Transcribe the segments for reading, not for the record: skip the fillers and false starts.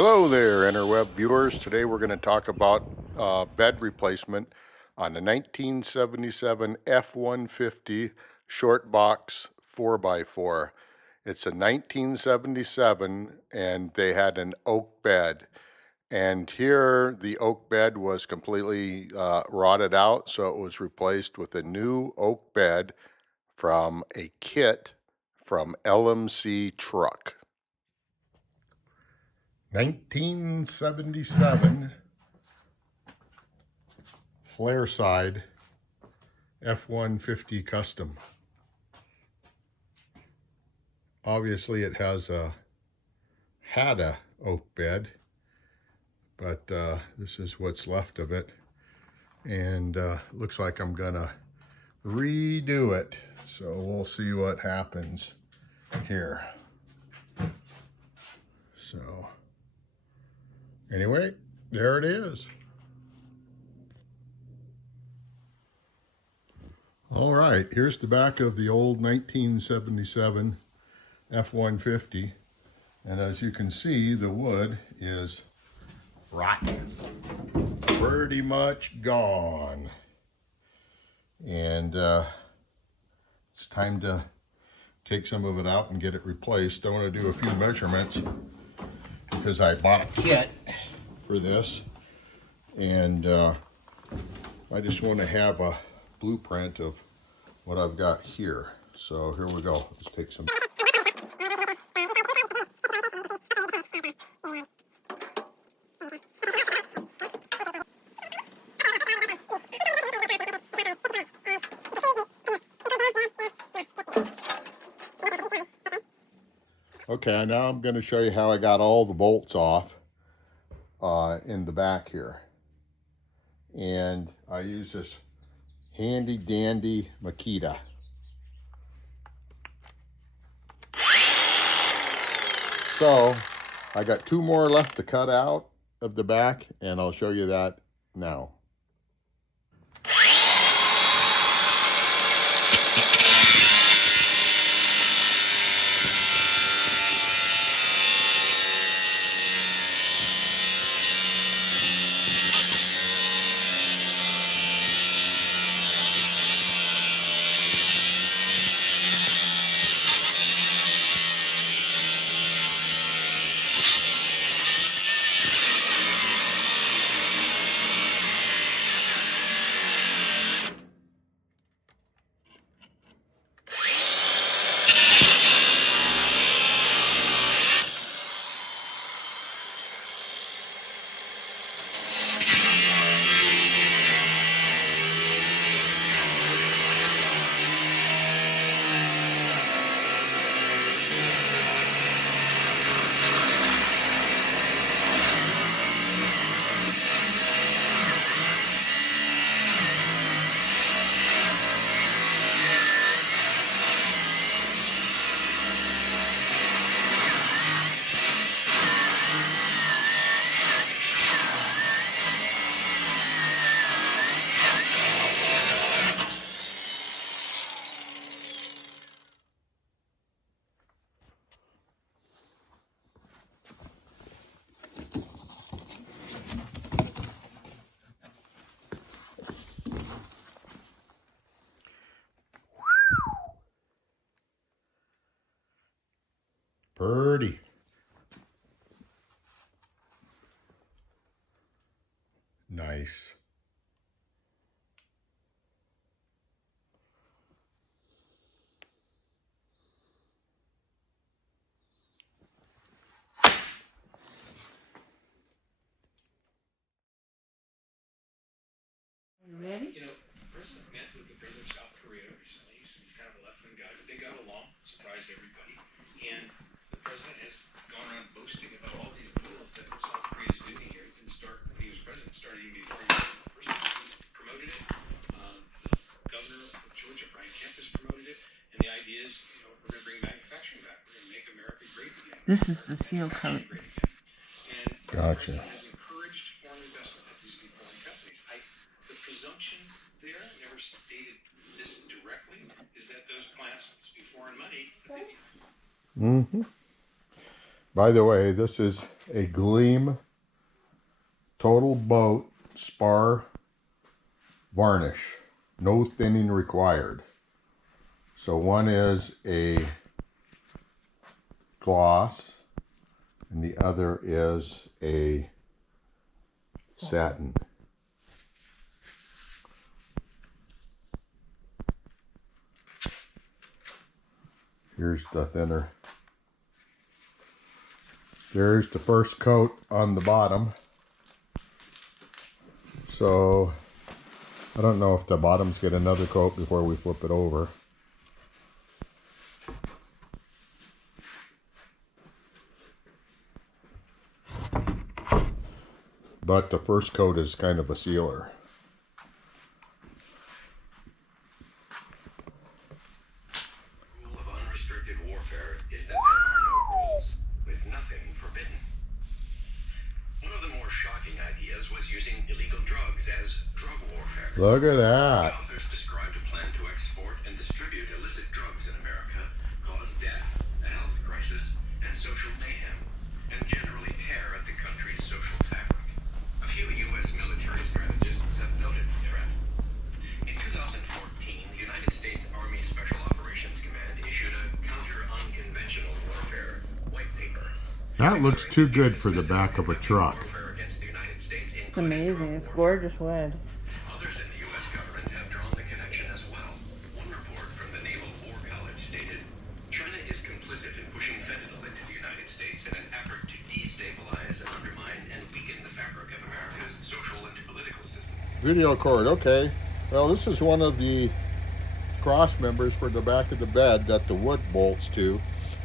Hello there, interweb viewers. Today we're going to talk about bed replacement on the 1977 F150 short box 4x4. It's a 1977 and they had an oak bed. And here the oak bed was completely rotted out, so it was replaced with a new oak bed from a kit from LMC Truck. 1977 FlareSide F150 Custom. Obviously it had a oak bed, but this is what's left of it, and looks like I'm gonna redo it, so we'll see what happens here. So anyway, there it is. All right, here's the back of the old 1977 F150, and as you can see, the wood is rotten, pretty much gone, and it's time to take some of it out and get it replaced. I want to do a few measurements because I bought a kit for this, and I just want to have a blueprint of what I've got here. So here we go. Let's take some. Okay, now I'm going to show you how I got all the bolts off in the back here. And I use this handy dandy Makita. So I got two more left to cut out of the back, and I'll show you that now. Pretty. Nice. Ready? You know, the president met with the president of South Korea recently. He's kind of a left-wing guy, but they got along, surprised everybody. And the president has gone around boasting about all these deals that South Korea is doing here. It didn't start when he was president, started even before he was president. He's promoted it. The governor of Georgia, Brian Kemp, has promoted it. And the idea is, you know, we're going to bring manufacturing back. We're going to make America great again. This is the seal coat. Great again. And Gotcha. the president has encouraged foreign investment that these be foreign companies. The presumption there, never stated this directly, is that those plants must be foreign money. By the way, this is a Gleam Total Boat Spar varnish. No thinning required. So one is a gloss and the other is a satin. Here's the thinner. There's the first coat on the bottom. So I don't know if the bottoms get another coat before we flip it over. But the first coat is kind of a sealer. Rule of unrestricted warfare is that there are no rules, with nothing forbidden. One of the more shocking ideas was using illegal drugs as drug warfare. Look at that. The authors described a plan to export and distribute illicit drugs in America, cause death, a health crisis, and social mayhem, and generally tear at the country's social fabric. A few U.S. military strategists have noted the threat. In 2014, the United States Army Special Operations Command issued a counter-unconventional warfare white paper. That looks too good for the back of a truck. Warfare against the United States, It's amazing. It's gorgeous wood. Others in the U.S. government have drawn the connection as well. One report from the Naval War College stated, China is complicit in pushing fentanyl into the United States in an effort to destabilize, undermine, and weaken the fabric of America's social and political system. Video cord, okay. Well, this is one of the cross members for the back of the bed that the wood bolts to.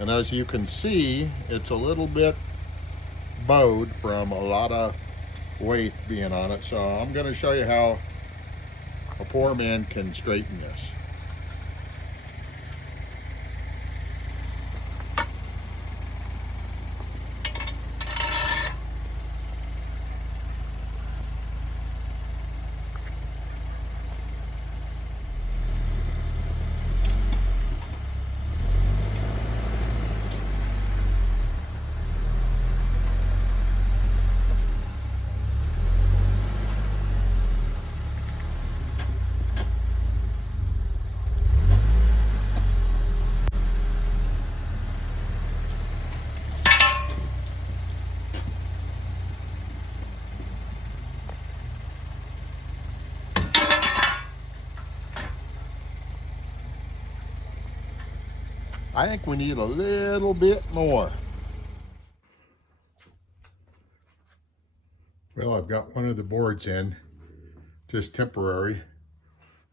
And as you can see, it's a little bit bowed from a lot of weight being on it. So I'm going to show you how a poor man can straighten this. I think we need a little bit more. Well, I've got one of the boards in, just temporary.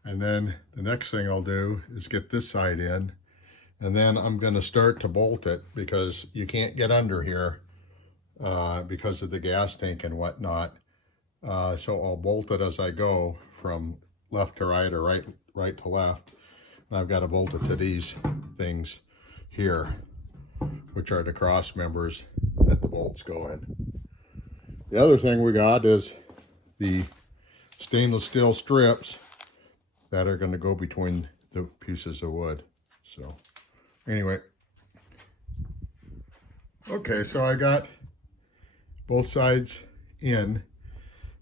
And then the next thing I'll do is get this side in. And then I'm going to start to bolt it because you can't get under here because of the gas tank and whatnot. So I'll bolt it as I go from left to right or right to left. And I've got to bolt it to these things here, which are the cross members that the bolts go in. The other thing we got is the stainless steel strips that are going to go between the pieces of wood. So anyway, okay, so I got both sides in,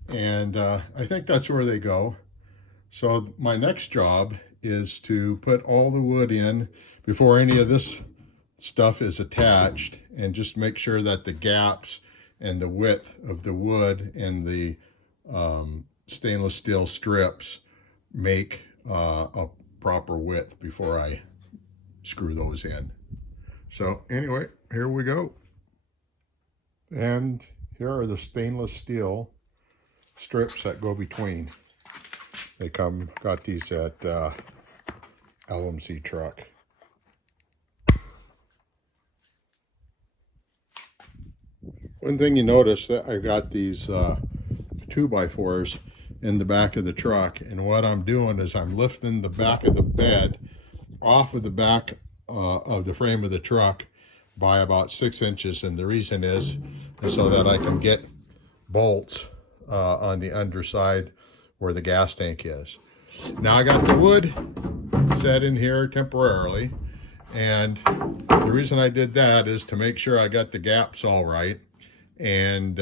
and I think that's where they go. So my next job is to put all the wood in before any of this stuff is attached, and just make sure that the gaps and the width of the wood and the stainless steel strips make a proper width before I screw those in. So anyway, here we go. And here are the stainless steel strips that go between. They got these at LMC Truck. One thing you notice that I got these 2x4s in the back of the truck, and what I'm doing is I'm lifting the back of the bed off of the back of the frame of the truck by about 6 inches, and the reason is so that I can get bolts on the underside where the gas tank is. Now I got the wood set in here temporarily, And the reason I did that is to make sure I got the gaps all right. And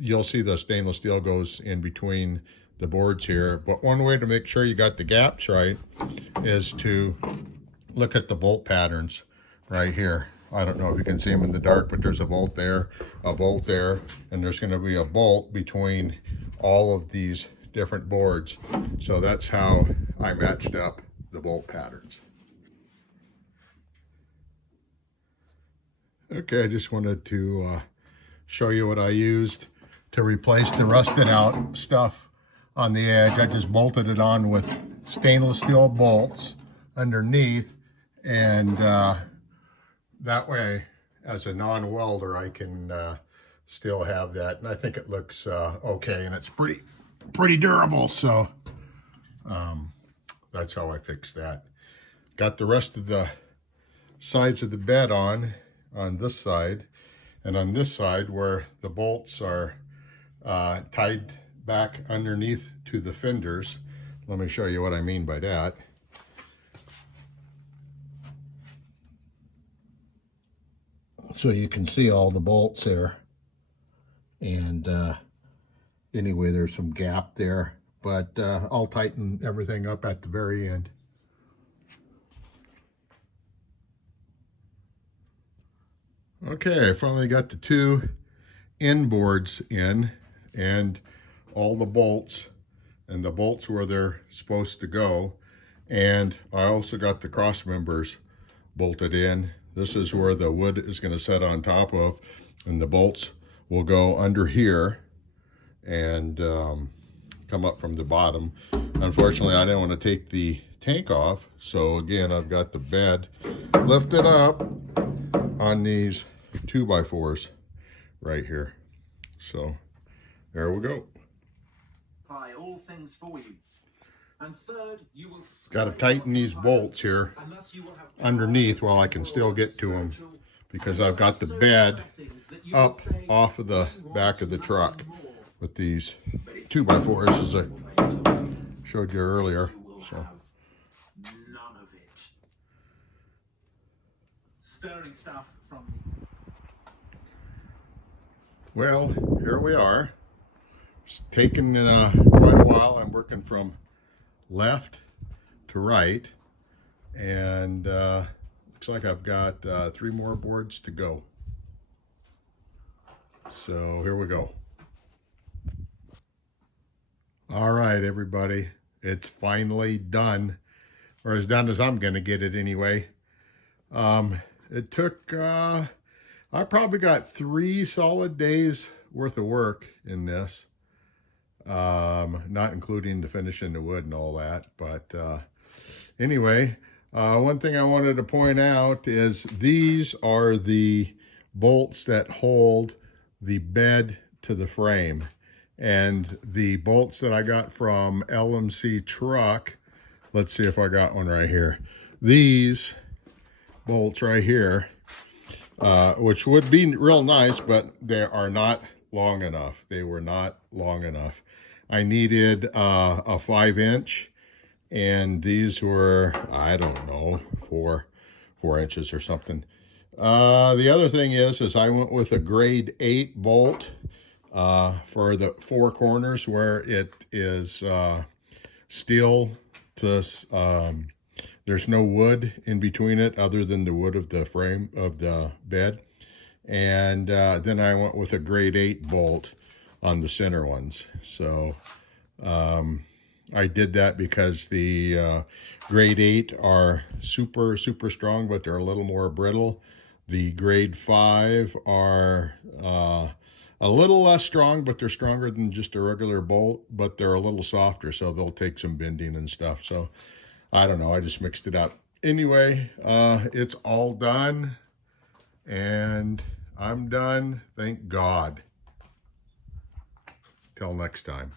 you'll see the stainless steel goes in between the boards here. But one way to make sure you got the gaps right is to look at the bolt patterns right here. I don't know if you can see them in the dark, but there's a bolt there, and there's going to be a bolt between all of these different boards. So that's how I matched up the bolt patterns. Okay, I just wanted to show you what I used to replace the rusted out stuff on the edge. I just bolted it on with stainless steel bolts underneath, and that way, as a non-welder, I can still have that, and I think it looks okay, and it's pretty durable. So that's how I fixed that. Got the rest of the sides of the bed on this side, and on this side where the bolts are tied back underneath to the fenders. Let me show you what I mean by that. So you can see all the bolts there, and anyway, there's some gap there, but I'll tighten everything up at the very end. Okay, I finally got the two end boards in, and all the bolts, and the bolts where they're supposed to go, and I also got the cross members bolted in. This is where the wood is going to set on top of, and the bolts will go under here and come up from the bottom. Unfortunately, I didn't want to take the tank off, so again, I've got the bed lifted up on these 2x4s right here. So there we go. All things for you. And third, you will got to tighten these bolts here underneath while I can still get to them, because I've got the bed up off of the back of the truck with these 2x4s, as I showed you earlier. So none of it. Stirring stuff from. Well, here we are. It's taken quite a while. I'm working from left to right, and looks like I've got 3 more boards to go. So here we go. All right, everybody, it's finally done, or as done as I'm gonna get it anyway. It took I probably got 3 solid days worth of work in this, not including the finishing the wood and all that. But anyway, one thing I wanted to point out is these are the bolts that hold the bed to the frame, and the bolts that I got from LMC Truck. Let's see if I got one right here. These bolts right here, which would be real nice, but they are not long enough. They were not long enough. I needed a 5-inch, and these were, I don't know, 4 inches or something. The other thing is I went with a grade 8 bolt for the 4 corners where it is steel to there's no wood in between it other than the wood of the frame of the bed. And then I went with a grade 8 bolt on the center ones. So I did that because the grade 8 are super strong, but they're a little more brittle. The grade 5 are a little less strong, but they're stronger than just a regular bolt, but they're a little softer, so they'll take some bending and stuff. So I don't know, I just mixed it up. Anyway, it's all done, and I'm done, thank God. Till next time.